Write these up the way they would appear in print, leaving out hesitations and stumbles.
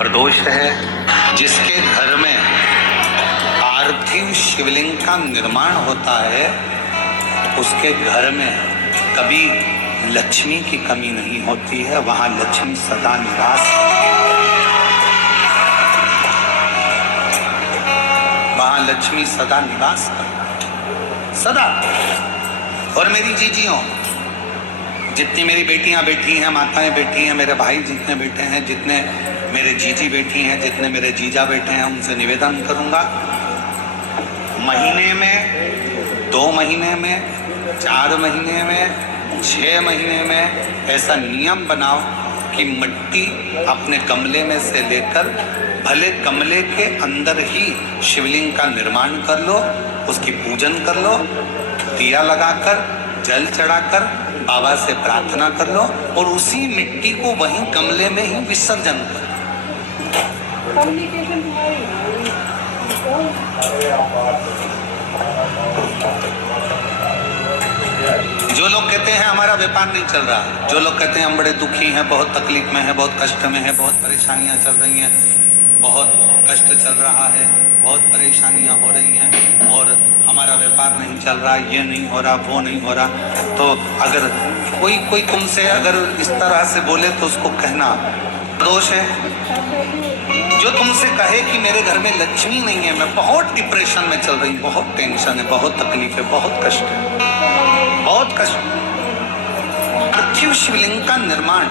प्रदोष है जिसके घर में पार्थिव शिवलिंग का निर्माण होता है, उसके घर में कभी लक्ष्मी की कमी नहीं होती है, वहां लक्ष्मी सदा निवास, वहां लक्ष्मी सदा निवास सदा। और मेरी जीजियों, जितनी मेरी बेटियां बैठी हैं, माताएं बैठी हैं, मेरे भाई जितने बैठे हैं, जितने मेरे जीजी बैठी हैं, जितने मेरे जीजा बैठे हैं, उनसे निवेदन करूंगा, महीने में, 2 महीने में, 4 महीने में, 6 महीने में ऐसा नियम बनाओ कि मिट्टी अपने गमले में से लेकर भले गमले के अंदर ही शिवलिंग का निर्माण कर लो, उसकी पूजन कर लो, दिया लगाकर, जल चढ़ाकर बाबा से प्रार्थना कर लो और उसी मिट्टी को वहीं गमले में ही विसर्जन करो। जो लोग कहते हैं हमारा व्यापार नहीं चल रहा, जो लोग कहते हैं हम बड़े दुखी हैं, बहुत तकलीफ में हैं, बहुत कष्ट में हैं, बहुत परेशानियां चल रही हैं, बहुत कष्ट चल रहा है, बहुत परेशानियां हो रही हैं और हमारा व्यापार नहीं चल रहा, ये नहीं हो रहा, वो नहीं हो रहा, तो अगर कोई तुमसे अगर इस तरह से बोले तो उसको कहना दोष है। जो तुमसे कहे कि मेरे घर में लक्ष्मी नहीं है, मैं बहुत डिप्रेशन में चल रही हूँ, बहुत टेंशन है, बहुत तकलीफ है, बहुत कष्ट है, बहुत कष्ट। पार्थिव शिवलिंग का निर्माण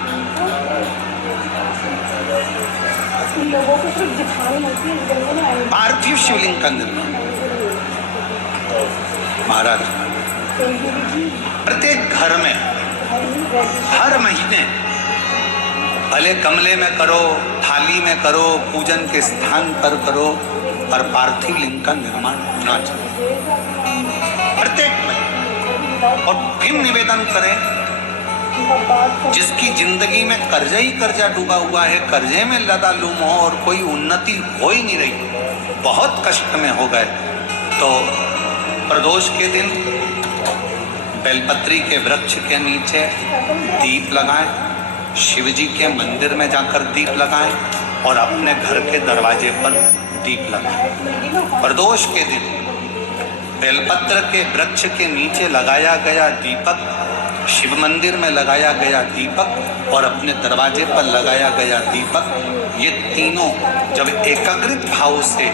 पार्थिव शिवलिंग का निर्माण महाराज प्रत्येक घर में हर महीने भले गमले में करो, थाली में करो, पूजन के स्थान पर करो, पर पार्थिव लिंग का निर्माण होना चाहिए प्रत्येक महीने। और फिर निवेदन करें, जिसकी जिंदगी में कर्जा ही कर्जा डूबा हुआ है, कर्जे में लदा लूम हो और कोई उन्नति हो ही नहीं रही, बहुत कष्ट में हो गए, तो प्रदोष के दिन बेलपत्री के वृक्ष के नीचे दीप लगाएं, शिव जी के मंदिर में जाकर दीप लगाएं और अपने घर के दरवाजे पर दीप लगाएं। प्रदोष के दिन बेलपत्र के वृक्ष के नीचे लगाया गया दीपक, शिव मंदिर में लगाया गया दीपक और अपने दरवाजे पर लगाया गया दीपक, ये तीनों जब एकाग्रित भाव से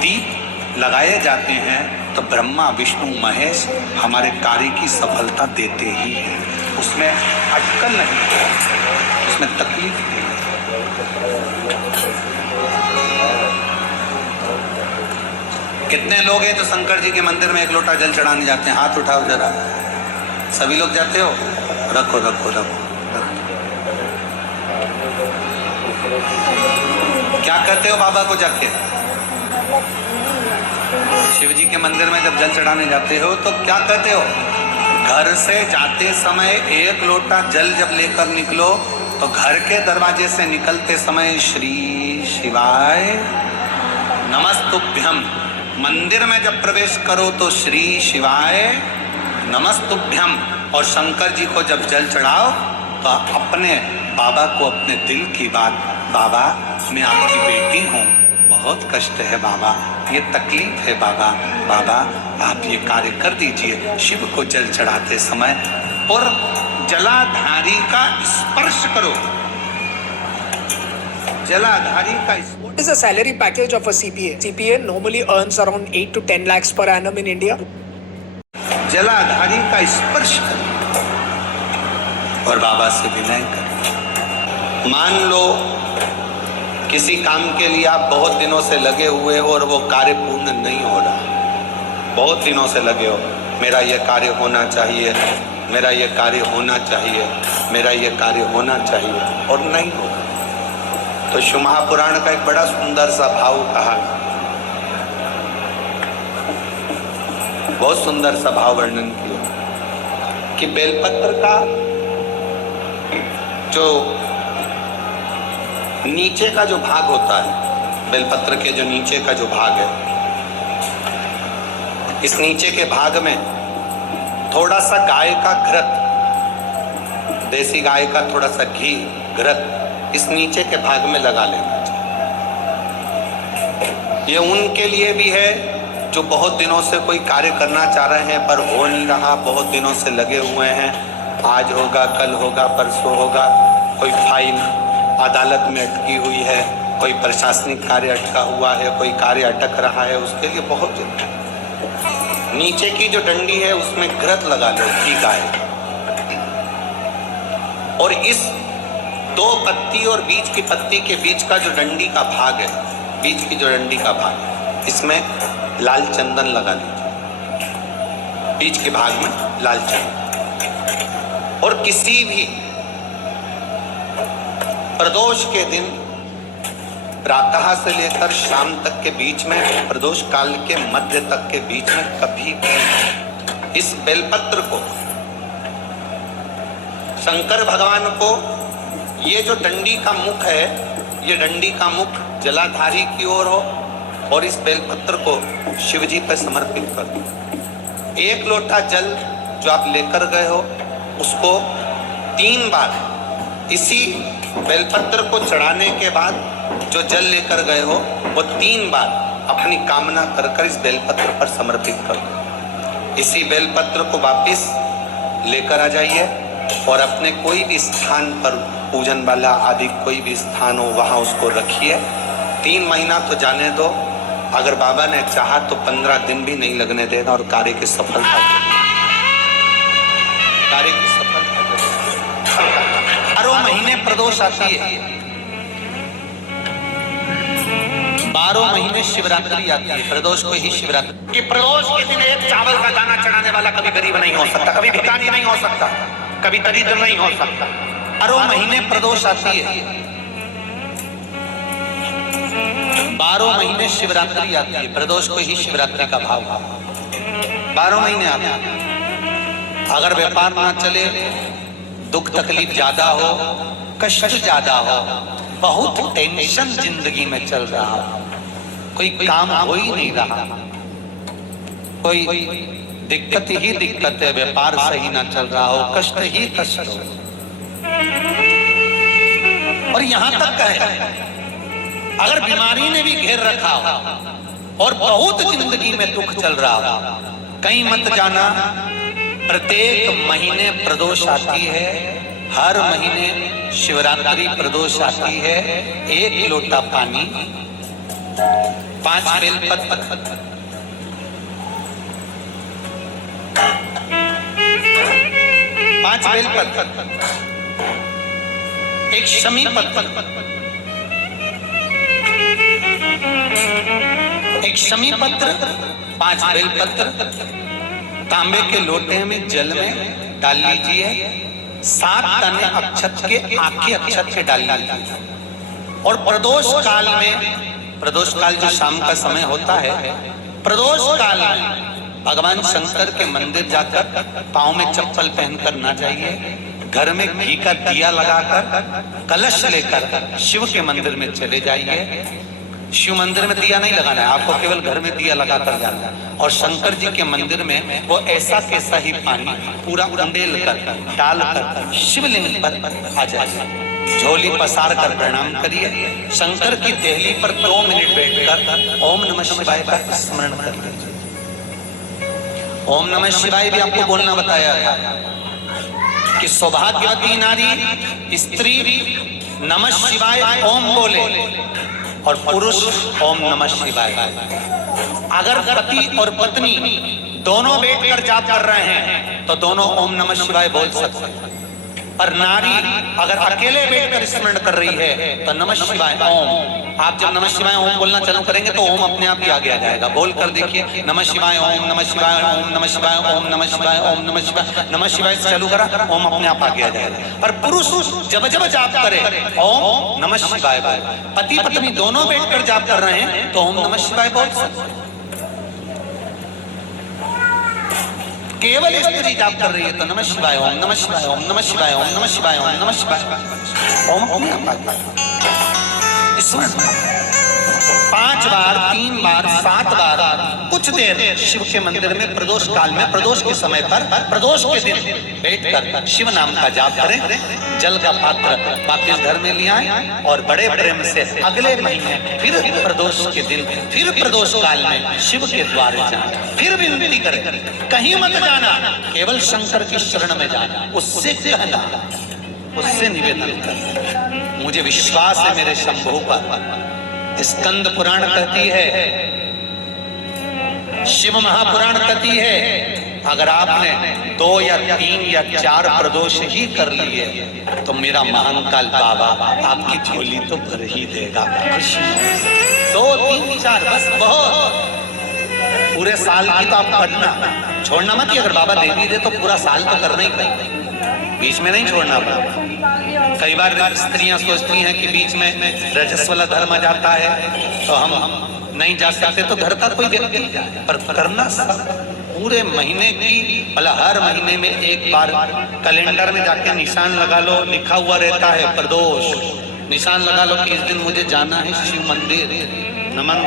दीप लगाए जाते हैं तो ब्रह्मा विष्णु महेश हमारे कार्य की सफलता देते ही हैं, उसमें अटकल नहीं, उसमें तकलीफ नहीं। कितने लोग हैं जो शंकर जी के मंदिर में 1 लोटा जल चढ़ाने जाते हैं? हाथ उठाओ जरा, सभी लोग जाते हो? रखो रखो रखो, रखो। क्या कहते हो बाबा को जाके? शिव जी के मंदिर में जब जल चढ़ाने जाते हो तो क्या कहते हो? घर से जाते समय 1 लोटा जल जब लेकर निकलो तो घर के दरवाजे से निकलते समय श्री शिवाय नमस्तुभ्यम, मंदिर में जब प्रवेश करो तो श्री शिवाय नमस्तुभ्यम, और शंकर जी को जब जल चढ़ाओ तो अपने बाबा को अपने दिल की बात, बाबा मैं आपकी बेटी हूँ, बहुत कष्ट है बाबा, ये तकलीफ है बाबा, बाबा आप ये कार्य कर दीजिए। शिव को जल चढ़ाते समय और जलाधारी का स्पर्श करो, जलाधारी का स्पर्श। What is the salary package of a CPA? CPA normally earns around 8 to 10 lakhs per annum in India. जलाधारी का स्पर्श करें और बाबा से विनय करें। मान लो किसी काम के लिए आप बहुत दिनों से लगे हुए हो और वो कार्य पूर्ण नहीं हो रहा, बहुत दिनों से लगे हो, मेरा ये कार्य होना चाहिए, मेरा ये कार्य होना चाहिए, मेरा ये कार्य होना चाहिए, और नहीं हो रहा, तो शिव महापुराण का एक बड़ा सुंदर सा भाव कहा, बहुत सुंदर सा भाव वर्णन किया कि बेलपत्र का जो नीचे का जो भाग होता है, बेलपत्र के जो नीचे का जो भाग है, इस नीचे के भाग में थोड़ा सा गाय का घृत, देसी गाय का थोड़ा सा घी घृत इस नीचे के भाग में लगा लेना चाहिए। ये उनके लिए भी है जो बहुत दिनों से कोई कार्य करना चाह रहे हैं पर हो नहीं रहा, बहुत दिनों से लगे हुए हैं, आज होगा, कल होगा, परसों होगा, कोई फाइल अदालत में अटकी हुई है, कोई प्रशासनिक कार्य अटका हुआ है, कोई कार्य अटक रहा है, उसके लिए बहुत जरूरी है। नीचे की जो डंडी है उसमें घृत लगा लो, ठीक है। और इस दो पत्ती और बीच की पत्ती के बीच का जो डंडी का भाग है, बीच की जो डंडी का भाग है, इसमें लाल चंदन लगा लीजिए, बीच के भाग में लाल चंदन। और किसी भी प्रदोष के दिन प्रातः से लेकर शाम तक के बीच में, प्रदोष काल के मध्य तक के बीच में कभी भी इस बेलपत्र को शंकर भगवान को, ये जो डंडी का मुख है, ये डंडी का मुख जलाधारी की ओर हो और इस बेलपत्र को शिव जी पर समर्पित कर दो। 1 लोटा जल जो आप लेकर गए हो उसको 3 बार इसी बेलपत्र को चढ़ाने के बाद जो जल लेकर गए हो वो 3 बार अपनी कामना कर इस बेलपत्र पर समर्पित कर दो। इसी बेलपत्र को वापिस लेकर आ जाइए और अपने कोई भी स्थान पर, पूजन वाला आदि कोई भी स्थान हो वहां उसको रखिए। 3 महीना तो जाने दो, अगर बाबा ने चाहा तो 15 दिन भी नहीं लगने देगा और कार्य की सफलता, कार्य की सफलता। 12 महीने प्रदोष आती है, 12 महीने शिवरात्रि आती है, प्रदोष को ही शिवरात्रि। कि प्रदोष के दिन एक चावल का दाना चढ़ाने वाला कभी गरीब नहीं हो सकता, कभी भिखारी नहीं हो सकता, कभी दरिद्र नहीं हो सकता। 12 महीने प्रदोष आती है, 12 महीने शिवरात्रि आती है, प्रदोष को ही शिवरात्रि का भाव। 12 महीने आते हैं। अगर व्यापार ना चले, दुख तकलीफ ज्यादा हो, कष्ट ज्यादा हो, बहुत टेंशन जिंदगी में चल रहा हो, कोई काम हो ही नहीं रहा, कोई दिक्कत ही दिक्कत है, व्यापार सही ना चल रहा हो, कष्ट ही कष्ट हो, और यहां तक है अगर बीमारी ने भी घेर रखा हो और बहुत जिंदगी में दुख चल रहा हो, कहीं मत जाना। प्रत्येक महीने प्रदोष आती है, हर महीने शिवरात्रि प्रदोष आती है। 1 लोटा पानी, 5 बेलपत्र, 5 बेलपत्र, 1 शमी पत्र, 1 शमी पत्र, 5 बेलपत्र तांबे के लोटे में जल में डाल लीजिए। 7 दाने अक्षत के, आखे अक्षत के डाल लीजिए। और प्रदोष काल में, प्रदोष काल जो शाम का समय होता है, प्रदोष काल में भगवान शंकर के मंदिर जाकर पांव में चप्पल पहनकर ना जाइए, घर में घी का दिया लगाकर कलश लेकर शिव के मंदिर में चले जाइए। शिव मंदिर में दिया नहीं लगाना है आपको, केवल घर में दिया लगाकर जाना है। और शंकर जी के मंदिर में वो ऐसा कैसा ही पानी पूरा उंडेल कर डालकर शिवलिंग पर आ जाए, झोली पसार कर प्रणाम करिए। शंकर की देहली पर 2 मिनट बैठकर ओम नमः शिवाय का स्मरण कर लीजिए। ओम नमः शिवाय भी आपको बोलना बताया था कि सौभाग्यवती नारी स्त्री नमः शिवाय ओम बोले और पुरुष ओम नमः शिवाय। अगर पति और पत्नी दोनों बैठकर जाप कर रहे हैं तो दोनों ओम नमः शिवाय बोल सकते हैं, और नारी अगर अकेले बैठकर स्मरण कर रही है तो नमः शिवाय ओम। आप जब नमः शिवाय ओम बोलना चालू करेंगे तो ओम अपने आप ही आगे आ जाएगा। बोल कर देखिए, नमः शिवाय ओम, नमः शिवाय ओम, नमः शिवाय ओम, नमः शिवाय ओम, नमः शिवाय, नमः शिवाय से चालू करा, ओम अपने आप आगे आ जाएगा। पर पुरुष जब जब जाप करे ओम नमः शिवाय बोले, पति पत्नी दोनों बैठकर जाप कर रहे हैं तो ओम नमः शिवाय बोल सकते। केवल स्त्री जाप कर रही है तो नमः शिवाय ओम, नमः शिवाय ओम, नमः शिवाय ओम, नमः शिवाय ओम, नमः शिवाय ओम, इसमें 5 बार, 3 बार, 7 बार कुछ देर शिव के मंदिर में प्रदोष काल में प्रदोष के समय पर प्रदोष के दिन बैठकर शिव नाम का जाप करें। जल का पात्र वापिस घर में ले आए और बड़े प्रेम से अगले महीने फिर प्रदोष के दिन फिर प्रदोष काल में शिव के द्वार जाए, फिर विनती करें, कहीं मत जाना, केवल शंकर की शरण में जाना, उससे कहना, उससे निवेदन करना। मुझे विश्वास है मेरे शंभू पर। स्कंद पुराण कहती है, शिव महापुराण कहती है, अगर आपने 2 या 3 या 4 प्रदोष ही कर लिए तो मेरा महाकाल बाबा आपकी झोली तो भर ही देगा। 2, 3, 4 बस बहुत। पूरे साल की तो आप करना, छोड़ना मत। अगर बाबा दे भी दे तो पूरा साल तो करना ही पड़ेगा, बीच में नहीं छोड़ना पड़ेगा। कई बार स्त्रियां सोचती हैं कि बीच में रजस वाला धर्म आ जाता है तो हम नहीं जा सकते, तो घर का कोई व्यक्ति जाए, पर करना सब पूरे महीने की, मतलब हर महीने में एक बार कैलेंडर में जाके निशान लगा लो, लिखा हुआ रहता है प्रदोष, निशान लगा लो कि इस दिन मुझे जाना है शिव मंदिर। नमन।